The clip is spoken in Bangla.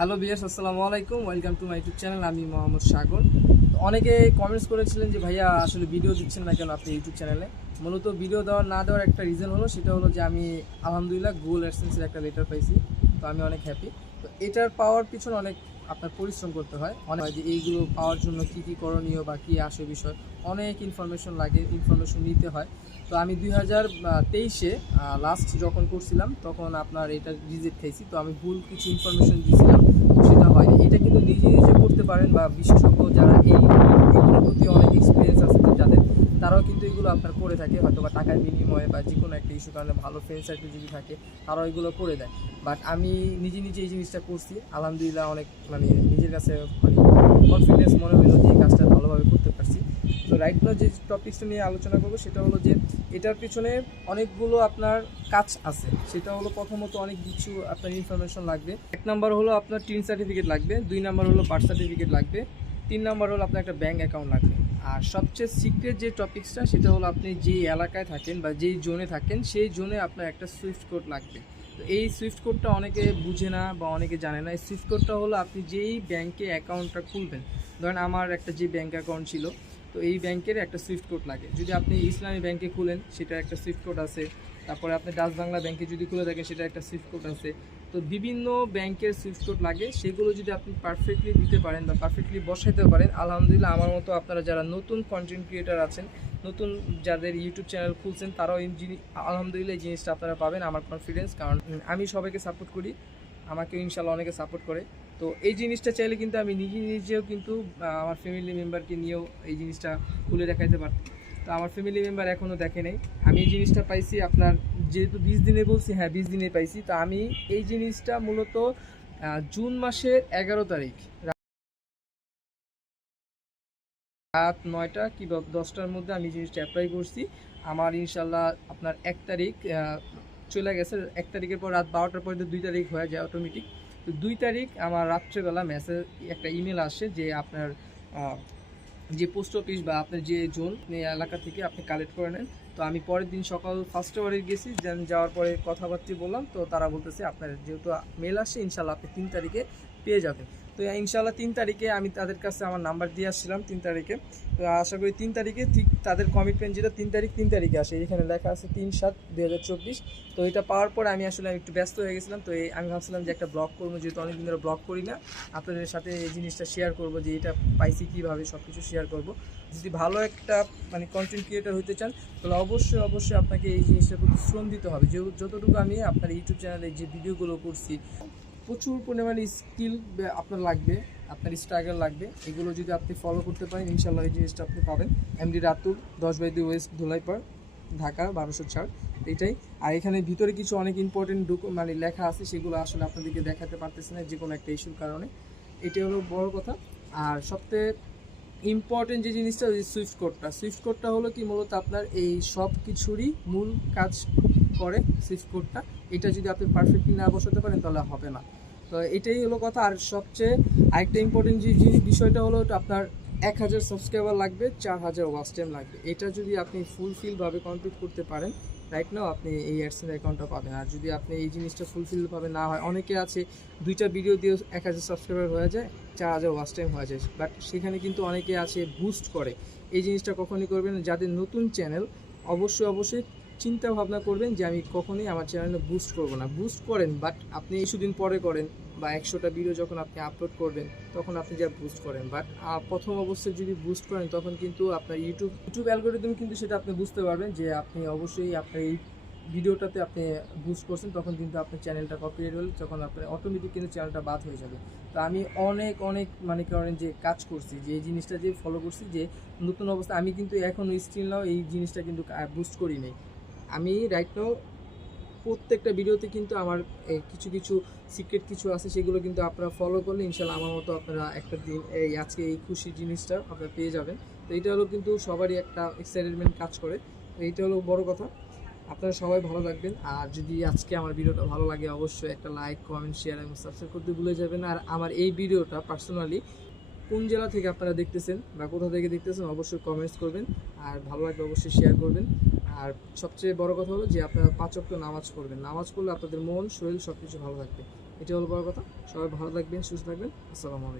হ্যালো বিয়াস আসসালামু আলাইকুম। Welcome to my YouTube channel আমি মোহাম্মদ সাগর। তো অনেকে কমেন্টস করেছিলেন যে, ভাইয়া, আসলে ভিডিও দিচ্ছেন না কেন আপনি ইউটিউব চ্যানেলে মূলত ভিডিও দেওয়ার না দেওয়ার একটা রিজন হলো, সেটা হলো যে, আমি আলহামদুলিল্লাহ গুগল অ্যাডসেন্সের একটা লেটার পাইছি, তো আমি অনেক হ্যাপি তো এটার পাওয়ার পিছনে অনেক আপনার পরিশ্রম করতে হয়। অনেক যে, এইগুলো পাওয়ার জন্য কী কী করণীয় বা কী আসে বিষয়, অনেক ইনফরমেশন লাগে ইনফরমেশন নিতে হয়। তো আমি দুই হাজার তেইশে লাস্ট যখন করছিলাম, তখন আপনার এটা রিজেক্ট খাইছি। তো আমি ভুল কিছু ইনফরমেশন দিয়েছিলাম, সেটা হয়নি। এটা কিন্তু নিজে নিজে করতে পারেন বা বিশেষজ্ঞ যারা এই প্রতি অনেক এক্সপিরিয়েন্স আছে যাদের তারাও কিন্তু এগুলো আপনার করে থাকে হয়তো বা টাকার বিনিময়ে বা যে কোনো একটা ইস্যু কারণে ভালো ফ্রেন্ড সার্কেল যদি থাকে, তারাও এগুলো করে দেয়। বাট আমি নিজে নিজে এই জিনিসটা করছি, আলহামদুলিল্লাহ অনেক মানে নিজের কাছে মানে কনফিডেন্স মনে হলো যে এই কাজটা ভালোভাবে করতে পারছি। তো রাইট নাও যে টপিকসটা নিয়ে আলোচনা করব, সেটা হলো যে এটার পিছনে অনেকগুলো আপনার কাজ আছে। সেটা হলো প্রথমত অনেক কিছু আপনার ইনফরমেশন লাগবে। এক নাম্বার হলো আপনার টিন সার্টিফিকেট লাগবে, দুই নাম্বার হলো বার্থ সার্টিফিকেট লাগবে, তিন নাম্বার হলো আপনার একটা ব্যাঙ্ক অ্যাকাউন্ট লাগবে। আর সবচেয়ে সিক্রেট যে টপিকসটা সেটা হলো আপনি যেই এলাকায় থাকেন বা যেই জোনে থাকেন, সেই জোনে আপনার একটা সুইফট কোড লাগবে। তো এই সুইফট কোডটা অনেকে বুঝে না বা অনেকে জানে না। এই সুইফট কোডটা হলো আপনি যেই ব্যাংকে অ্যাকাউন্টটা খুলবেন, ধরেন আমার একটা যে ব্যাংক অ্যাকাউন্ট ছিল তো এই ব্যাংকের একটা সুইফট কোড লাগে। যদি আপনি ইসলামী ব্যাংকে খুলেন, সেটা একটা সুইফট কোড আছে। তারপরে আপনি ডাচ বাংলা ব্যাংকে যদি খুলে থাকেন, সেটা একটা সুইফট কোড আছে। তো বিভিন্ন ব্যাংকের সুইফট কোড লাগে। সেগুলো যদি আপনি পারফেক্টলি দিতে পারেন বা পারফেক্টলি বসাইতে পারেন, আলহামদুলিল্লাহ আমার মতো আপনারা যারা নতুন কন্টেন্ট ক্রিয়েটার আছেন, নতুন যাদের ইউটিউব চ্যানেল খুলছেন, তারাও এই জিনিস আলহামদুলিল্লাহ এই জিনিসটা আপনারা পাবেন। আমার কনফিডেন্স কারণ আমি সবাইকে সাপোর্ট করি। আমাকে ইনশাল্লাহ অনেকে সাপোর্ট করে। তো এই জিনিসটা চাইলে কিন্তু আমি নিজে নিজেও কিন্তু আমার ফ্যামিলি মেম্বারকে নিয়েও এই জিনিসটা খুলে দেখাইতে পারতাম। তো আমার ফ্যামিলি মেম্বার এখনও দেখে নেই। আমি এই জিনিসটা পাইছি আপনার, যেহেতু বিশ দিনে বলছি হ্যাঁ বিশ দিনে পাইছি। তো আমি এই জিনিসটা মূলত জুন মাসের এগারো তারিখ রাত নয়টা কি দশটার মধ্যে আমি জিনিসটা অ্যাপ্লাই করছি। আমার ইনশাল্লাহ আপনার এক তারিখ চলে গেছে, এক তারিখের পর রাত বারোটার পর দুই তারিখ হয়ে যায় অটোমেটিক তো দুই তারিখ আমার রাত্রেবেলা মেসেজ একটা ইমেল আসে যে আপনার যে পোস্ট অফিস বা আপনার যে জোন এলাকা থেকে আপনি কালেক্ট করে নেন। তো আমি পরের দিন সকাল ফার্স্ট আওয়ারে গেছি যাওয়ার পরে কথাবার্তা বললাম। তো তারা বলতেছে আপনার যেহেতু মেল আসছে ইনশাল্লাহ আপনি তিন তারিখে পেয়ে যাবেন তো ইনশাল্লাহ তিন তারিখে আমি তাদের কাছে আমার নাম্বার দিয়ে আসছিলাম তিন তারিখে। তো আশা করি তিন তারিখে ঠিক তাদের কমিটমেন্ট যেটা তিন তারিখ, তিন তারিখে আসে। এখানে লেখা আছে তিন সাত দুই তো এটা পাওয়ার পর আমি আসলে একটু ব্যস্ত হয়ে গেছিলাম। তো এই- আমি ভাবছিলাম যে একটা ব্লগ করব, যেহেতু অনেকদিন ধরে ব্লগ করি না। আপনাদের সাথে এই জিনিসটা শেয়ার করব যে এটা পাইছি কীভাবে সব কিছু শেয়ার করব। যদি ভালো একটা মানে কন্টেন্ট ক্রিয়েটার হতে চান, তাহলে অবশ্যই অবশ্যই আপনাকে এই জিনিসটার প্রতি শ্রম দিতে হবে। যে যতটুকু আমি আপনার ইউটিউব চ্যানেলে যে ভিডিওগুলো করছি প্রচুর পরিমাণে স্কিল আপনার লাগবে, আপনার স্ট্রাগল লাগবে। এগুলো যদি আপনি ফলো করতে পারেন, ইনশাল্লাহ এই জিনিসটা আপনি পাবেন। এমডি রাতুল দশ বাই দুই ওয়েস্ট ধুলাইপাড় ঢাকা, বারোশো ছাড়, এটাই। আর এখানে ভিতরে কিছু অনেক ইম্পর্টেন্ট ডকু মানে লেখা আছে, সেগুলো আসলে আপনাদেরকে দেখাতে পারতেছে না যে কোনো একটা ইস্যুর কারণে। এটাই হলো বড় কথা। আর সবথেকে ইম্পর্টেন্ট যে জিনিসটা সুইফট কোডটা সুইফট কোডটা হলো কি, মূলত আপনার এই সব কিছুরই মূল কাজ করে সুইফট কোডটা এটা যদি আপনি পারফেক্টলি না বসাতে পারেন, তাহলে হবে না। তো এটাই হলো কথা। আর সবচেয়ে আরেকটা ইম্পর্টেন্ট যে যে বিষয়টা হলো আপনার এক হাজার সাবস্ক্রাইবার লাগবে, চার হাজার ওয়াচ টাইম লাগবে। এটা যদি আপনি ফুলফিলভাবে কমপ্লিট করতে পারেন রাইট নাও আপনি এই অ্যাডসেন্স অ্যাকাউন্টটা পাবেন। আর যদি আপনি এই জিনিসটা ফুলফিলভাবে না হয়, অনেকে আছে দুইটা ভিডিও দিয়ে এক হাজার সাবস্ক্রাইবার হয়ে যায়, চার হাজার ওয়াচ টাইম হয়ে যায়। বাট সেখানে কিন্তু অনেকে আছে বুস্ট করে। এই জিনিসটা কখনই করবেন যাদের নতুন চ্যানেল অবশ্যই অবশ্যই চিন্তা ভাবনা করবেন যে আমি কখনোই আমার চ্যানেলে বুস্ট করব না। বুস্ট করেন বাট আপনি কিছুদিন পরে করেন বা একশোটা ভিডিও যখন আপনি আপলোড করবেন, তখন আপনি যা বুস্ট করেন। বাট প্রথম অবস্থায় যদি বুস্ট করেন, তখন কিন্তু আপনার ইউটিউব ইউটিউব অ্যালগোরিদম কিন্তু সেটা আপনি বুঝতে পারবেন যে আপনি অবশ্যই আপনার এই ভিডিওটাতে আপনি বুস্ট করছেন, তখন কিন্তু আপনার চ্যানেলটা কপিরাইট হলে তখন আপনার অটোমেটিক কিন্তু চ্যানেলটা বাদ হয়ে যাবে। তো আমি অনেক অনেক মানে করেন যে কাজ করছি, যে এই জিনিসটা যে ফলো করছি যে নতুন অবস্থা, আমি কিন্তু এখনও স্টিল নাও এই জিনিসটা কিন্তু বুস্ট করি নাই। আমি রাইট নাও প্রত্যেকটা ভিডিওতে কিন্তু আমার কিছু কিছু সিক্রেট কিছু আছে, সেগুলো কিন্তু আপনারা ফলো করলে ইনশাল্লাহ আমার মতো আপনারা একটা দিন, এই আজকে এই খুশি জিনিসটা আপনারা পেয়ে যাবেন। তো এইটা হলো কিন্তু সবারই একটা এক্সাইটমেন্ট কাজ করে। তো এইটা হলো বড় কথা। আপনারা সবাই ভালো থাকবেন। আর যদি আজকে আমার ভিডিওটা ভালো লাগে, অবশ্যই একটা লাইক কমেন্ট শেয়ার এবং সাবস্ক্রাইব করতে ভুলে যাবেন। আর আমার এই ভিডিওটা পার্সোনালি কোন জেলা থেকে আপনারা দেখতেছেন বা কোথা থেকে দেখতেছেন, অবশ্যই কমেন্টস করবেন। আর ভালো লাগলে অবশ্যই শেয়ার করবেন। আর সবচেয়ে বড় কথা হলো যে আপনারা পাঁচ অক্ট নামাজ পড়বেন। নামাজ পড়লে আপনাদের মন, শরীর সব কিছু ভালো থাকবে। এটা হলো বড় কথা। সবাই ভালো থাকবেন, সুস্থ থাকবেন। আসসালামু আলাইকুম।